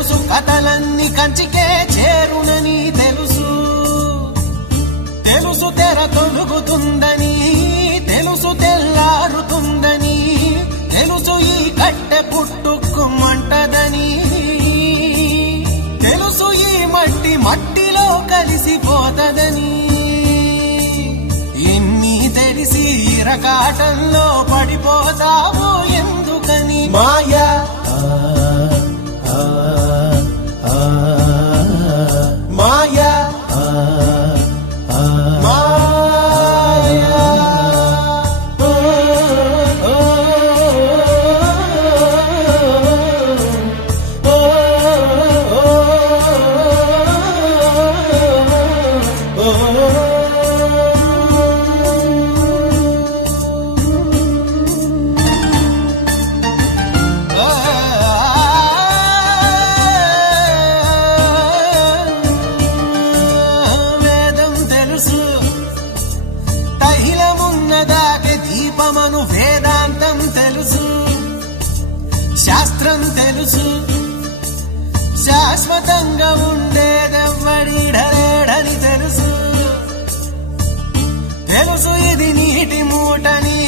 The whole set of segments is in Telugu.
తెలుసు కథలన్నీ కంచికే చేరునని తెలుసు తెలుసు తెర తొలుగుతుందని తెలుసు తెల్లారుతుందని తెలుసు ఈ కట్టె పుట్టుకుమంటదని తెలుసు ఈ మట్టి మట్టిలో కలిసిపోతదని ఎన్ని తెలిసి ఇరకాటంలో పడిపోతావో ఎందుకని మాయా మాయా దీపమను వేదాంతం తెలుసు శాస్త్రం తెలుసు శాశ్వతంగా ఉండేదెవ్వడిడలేడని తెలుసు తెలుసు ఇది నీటి మూటని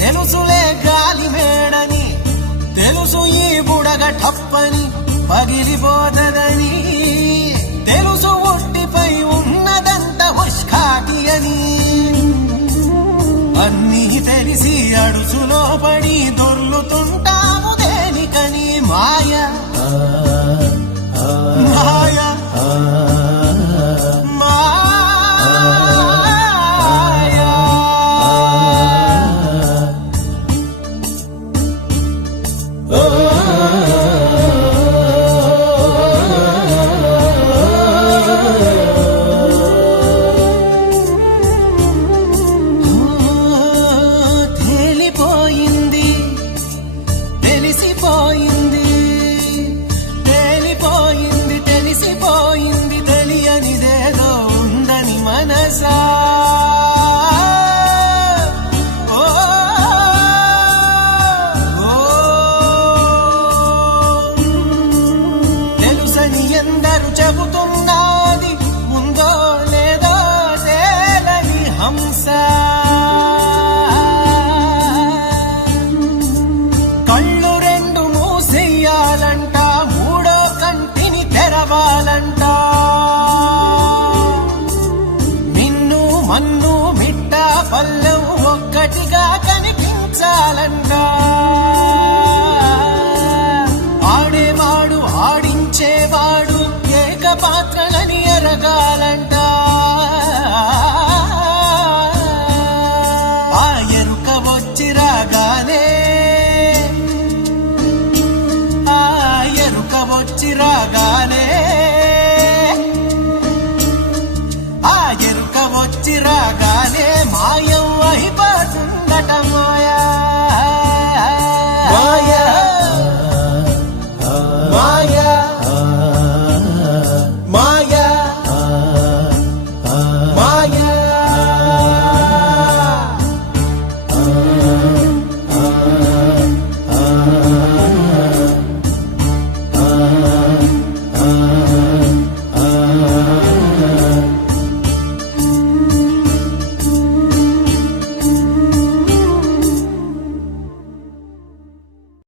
తెలుసులే గాలి మేడని తెలుసు ఈ బుడగ టప్పని పగిలిపోతదని తెలుసు ఒట్టిపై ఉన్నదంత ముష్కాటి అని అన్నీ తెలిసి